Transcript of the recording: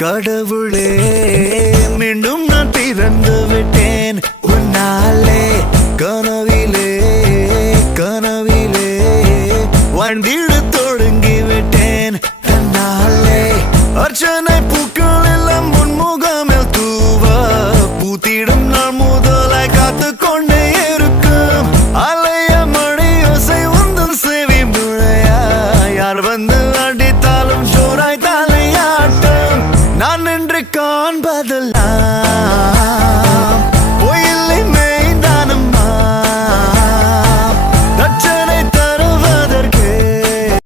கடவுளே மீண்டும் நான் பிறந்து விட்டேன் உன்னாலே கனவிலே கனவிலே வாழ்ந்திட தொடங்கி விட்டேன் தன்னாலே அர்ச்சனை பூக்கள் எல்லாம் முன்முகமேல் தூவ பூத்திடும் நாள் முதலாய் காத்து கொண்டே இருக்கும் அலைய மணி ஓசை உந்தன் செவி முழையா யார் வந்து